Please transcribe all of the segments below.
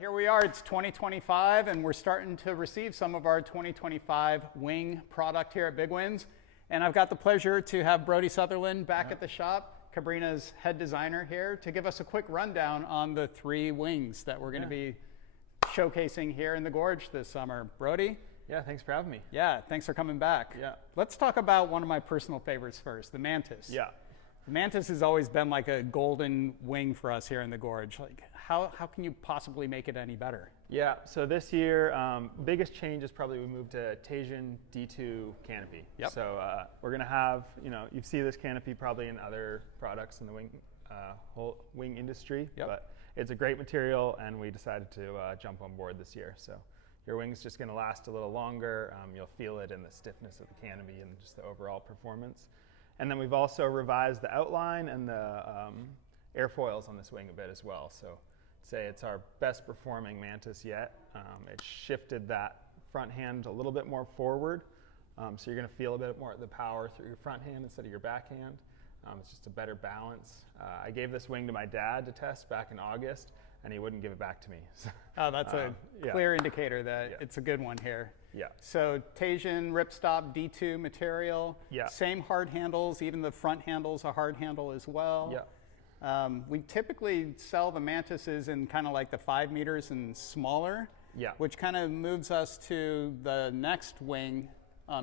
Here we are, it's 2025, and we're starting to receive some of our 2025 wing product here at Big Winds. And I've got the pleasure to have Brodie Sutherland back at the shop, Cabrinha's head designer here, to give us a quick rundown on the 3 wings that we're going to be showcasing here in the Gorge this summer. Brodie? Yeah, thanks for having me. Yeah, thanks for coming back. Yeah. Let's talk about one of my personal favorites first, the Mantis. Yeah. The Mantis has always been like a golden wing for us here in the Gorge. Like, how can you possibly make it any better? Yeah, so this year, biggest change is probably we moved to Tajin D2 canopy. Yep. So we're gonna have, you see this canopy probably in other products in the whole wing industry, but it's a great material and we decided to jump on board this year. So your wing's just gonna last a little longer. You'll feel it in the stiffness of the canopy and just the overall performance. And then we've also revised the outline and the airfoils on this wing a bit as well. So say it's our best performing Mantis yet. It shifted that front hand a little bit more forward. So you're gonna feel a bit more of the power through your front hand instead of your back hand. It's just a better balance. I gave this wing to my dad to test back in August and he wouldn't give it back to me. Oh, that's a clear indicator that it's a good one here. Yeah. So Tajin ripstop D2 material. Yeah. Same hard handles, even the front handle's a hard handle as well. Yeah. We typically sell the Mantises in kind of like the 5 meters and smaller. Yeah. Which kind of moves us to the next wing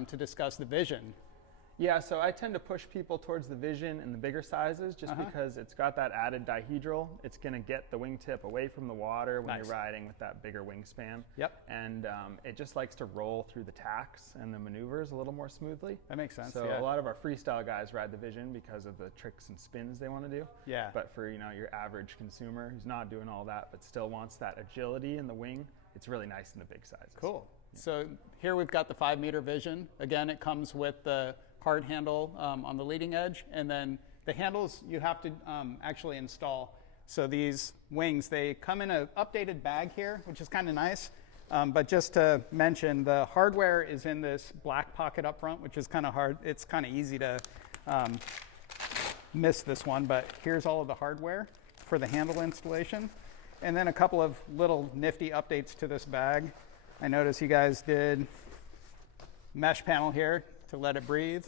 to discuss the Vision. Yeah, so I tend to push people towards the Vision and the bigger sizes just because it's got that added dihedral. It's going to get the wingtip away from the water when you're riding with that bigger wingspan. Yep. And it just likes to roll through the tacks and the maneuvers a little more smoothly. That makes sense. So a lot of our freestyle guys ride the Vision because of the tricks and spins they want to do. Yeah. But for your average consumer who's not doing all that but still wants that agility in the wing, it's really nice in the big sizes. Cool. Yeah. So here we've got the 5 meter Vision. Again, it comes with the hard handle on the leading edge, and then the handles you have to actually install. So these wings, they come in an updated bag here, which is kind of nice. But just to mention, the hardware is in this black pocket up front, which is kind of hard. It's kind of easy to miss this one, but here's all of the hardware for the handle installation. And then a couple of little nifty updates to this bag. I noticed you guys did mesh panel here to let it breathe.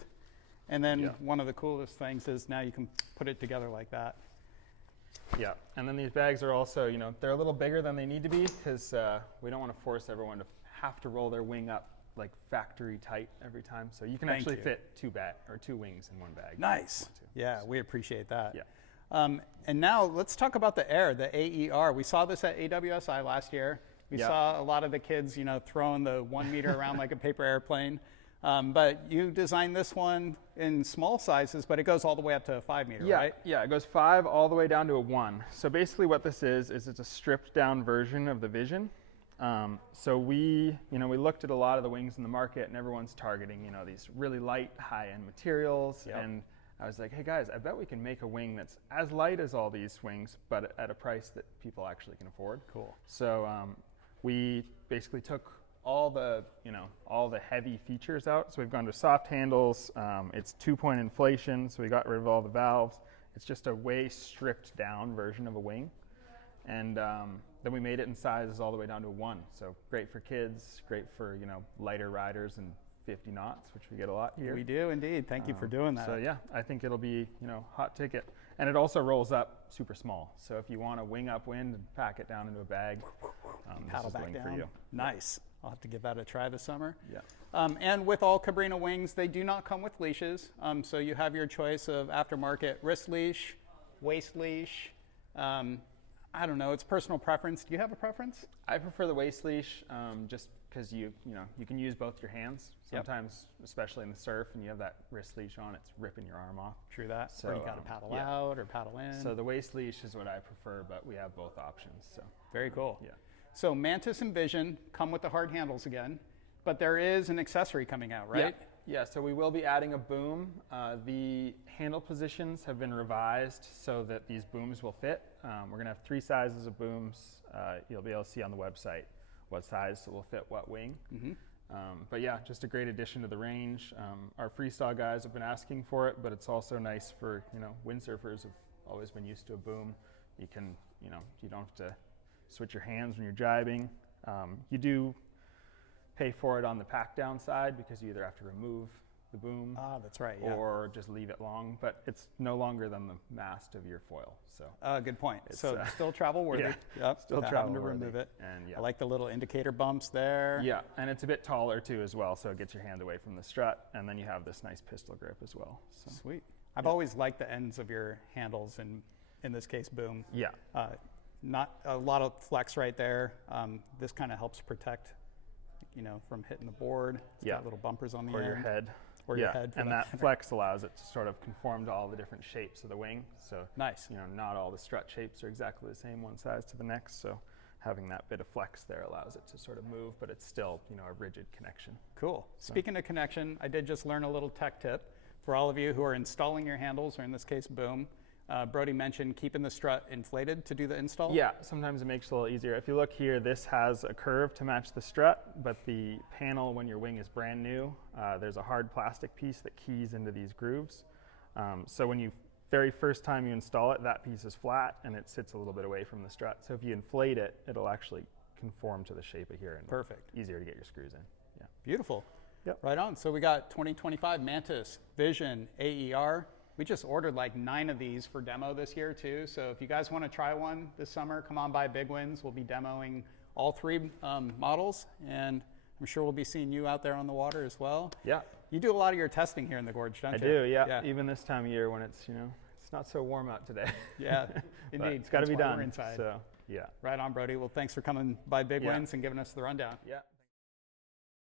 And then one of the coolest things is now you can put it together like that. Yeah, and then these bags are also, they're a little bigger than they need to be because we don't want to force everyone to have to roll their wing up like factory tight every time. So you can actually fit 2 wings in one bag. Nice. Yeah, we appreciate that. Yeah. And now let's talk about the AER, the AER. We saw this at AWSI last year. We saw a lot of the kids, throwing the 1 meter around like a paper airplane. But you designed this one in small sizes, but it goes all the way up to a 5 meter, right? Yeah, it goes 5 all the way down to a 1. So basically what this is it's a stripped down version of the Vision. So we looked at a lot of the wings in the market and everyone's targeting, these really light high-end materials. And I was like, hey guys, I bet we can make a wing that's as light as all these wings, but at a price that people actually can afford. Cool. So we basically took all the heavy features out. So we've gone to soft handles. It's 2-point inflation, so we got rid of all the valves. It's just a way stripped down version of a wing. And then we made it in sizes all the way down to a 1. So great for kids, great for lighter riders and 50 knots, which we get a lot here. We do indeed. Thank you for doing that. So yeah, I think it'll be hot ticket. And it also rolls up super small. So if you want to wing upwind and pack it down into a bag, paddle back down. For you. Nice. I'll have to give that a try this summer. Yeah. And with all Cabrinha wings, they do not come with leashes. So you have your choice of aftermarket wrist leash, waist leash. I don't know, it's personal preference. Do you have a preference? I prefer the waist leash just because you can use both your hands. Sometimes, especially in the surf, and you have that wrist leash on, it's ripping your arm off. True that. So or you got to paddle out or paddle in. So the waist leash is what I prefer, but we have both options. So very cool. Yeah. So Mantis and Vision come with the hard handles again, but there is an accessory coming out, right? Yeah, so we will be adding a boom. The handle positions have been revised so that these booms will fit. We're going to have 3 sizes of booms. You'll be able to see on the website what size will fit what wing. But yeah, just a great addition to the range. Our freestyle guys have been asking for it, but it's also nice for, windsurfers have always been used to a boom. You can, you don't have to switch your hands when you're jibing. You do pay for it on the pack down side because you either have to remove the boom that's right, yeah. or just leave it long, but it's no longer than the mast of your foil. So good point. So still travel worthy. Yeah, yep, still without having to remove it. And I like the little indicator bumps there. Yeah, and it's a bit taller too as well, so it gets your hand away from the strut, and then you have this nice pistol grip as well. So. Sweet. I've always liked the ends of your handles, and in this case, boom. Yeah. Not a lot of flex right there. This kind of helps protect, from hitting the board. It's got little bumpers on the end. Or your head. Or your head. And that flex allows it to sort of conform to all the different shapes of the wing. So nice. Not all the strut shapes are exactly the same one size to the next. So having that bit of flex there allows it to sort of move, but it's still, a rigid connection. Cool. So. Speaking of connection, I did just learn a little tech tip for all of you who are installing your handles, or in this case, boom. Brodie mentioned keeping the strut inflated to do the install. Yeah, sometimes it makes it a little easier. If you look here, this has a curve to match the strut, but the panel, when your wing is brand new, there's a hard plastic piece that keys into these grooves. So when you very first time you install it, that piece is flat and it sits a little bit away from the strut. So if you inflate it, it'll actually conform to the shape of here. And perfect. Easier to get your screws in. Yeah. Beautiful. Yep. Right on. So we got 2025 Mantis, Vision, AER. We just ordered like 9 of these for demo this year too. So if you guys want to try one this summer, come on by Big Winds. We'll be demoing all 3 models, and I'm sure we'll be seeing you out there on the water as well. Yeah. You do a lot of your testing here in the gorge, don't you? I do, yeah. Even this time of year when it's, it's not so warm out today. Yeah, indeed. It's got to be done. We're inside. So, yeah. Right on, Brodie. Well, thanks for coming by Big Winds and giving us the rundown. Yeah.